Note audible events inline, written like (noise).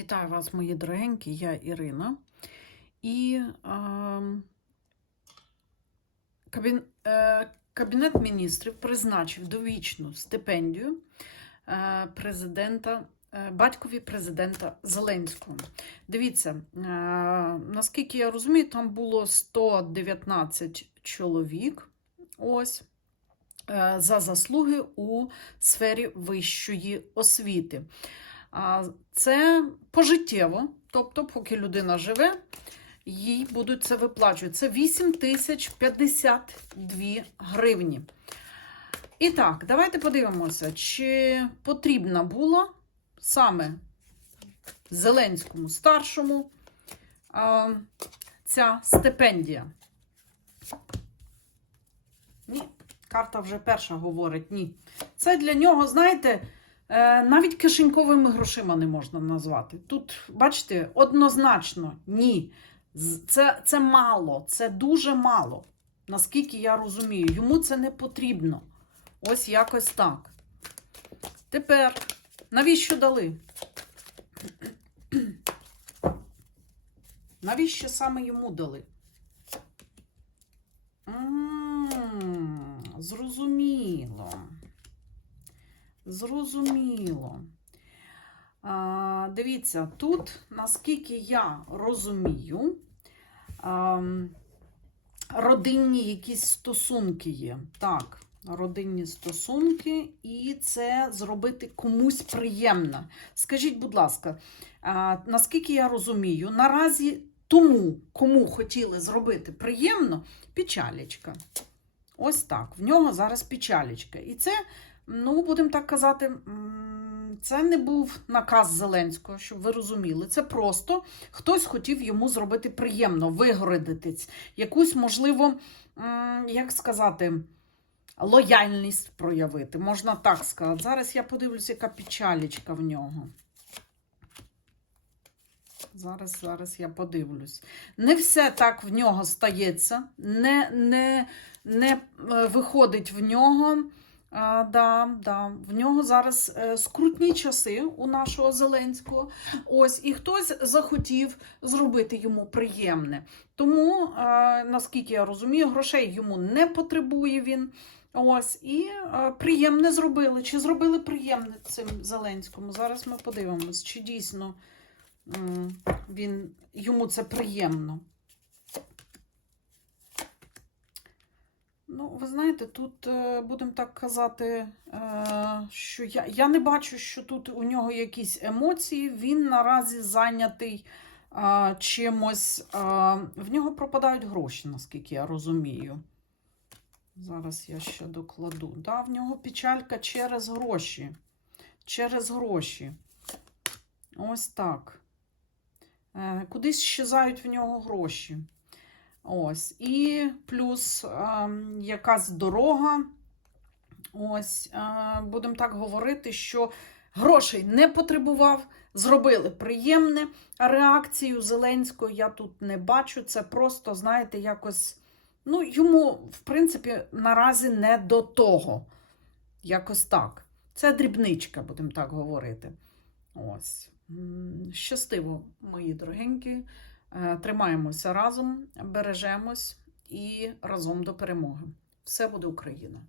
Вітаю вас, мої дорогенькі, я Ірина. І е, кабін, е, Кабінет міністрів призначив довічну стипендію е, президента, е, батькові президента Зеленського. Дивіться, е, наскільки я розумію, там було 119 чоловік. Ось. е, За заслуги у сфері вищої освіти. Це пожиттєво, тобто, поки людина живе, їй будуть це виплачувати. Це 8 тисяч 52 гривні. І так, давайте подивимося, чи потрібна була саме Зеленському старшому ця стипендія. Ні, карта вже перша говорить ні. Це для нього, знаєте. Е, Навіть кишеньковими грошима не можна назвати. Тут, бачите, однозначно ні. Це, це мало, це дуже мало. Наскільки я розумію, йому це не потрібно. Ось якось так. Тепер, навіщо дали? (clears throat) Навіщо саме йому дали? М, Зрозуміло. Зрозуміло. А, дивіться, тут, наскільки я розумію, а, родинні якісь стосунки є. Так, родинні стосунки, і це зробити комусь приємно. Скажіть, будь ласка, а, наскільки я розумію, наразі тому, кому хотіли зробити приємно, печалечка. Ось так. В нього зараз печалечка. І це Ну, будемо так казати, це не був наказ Зеленського, щоб ви розуміли. Це просто хтось хотів йому зробити приємно, вигородити якусь, можливо, як сказати, лояльність проявити. Можна так сказати. Зараз я подивлюся, яка печалічка в нього. Зараз, зараз я подивлюсь. Не все так в нього стається, не, не, не е, виходить в нього. А, да, да. В нього зараз е, скрутні часи у нашого Зеленського. Ось, і хтось захотів зробити йому приємне. Тому, е, наскільки я розумію, грошей йому не потребує він. Ось, і е, приємне зробили. Чи зробили приємне цим Зеленському? Зараз ми подивимось, чи дійсно він, йому це приємно. Ну, ви знаєте, тут е, будемо так казати, е, що я, я не бачу, що тут у нього якісь емоції. Він наразі зайнятий е, чимось. Е, в нього пропадають гроші, наскільки я розумію. Зараз я ще докладу. Да, в нього печалька через гроші. Через гроші. Ось так. Е, Кудись щезають в нього гроші. Ось. І плюс е, якась дорога. Ось, е, будемо так говорити, що грошей не потребував, зробили приємне. Реакцію Зеленського я тут не бачу. Це просто, знаєте, якось. Ну, йому, в принципі, наразі не до того. Якось так. Це дрібничка, будемо так говорити. Ось. Щастиво, мої дорогенькі. Е, Тримаємося разом, бережемось і разом до перемоги. Все буде Україна!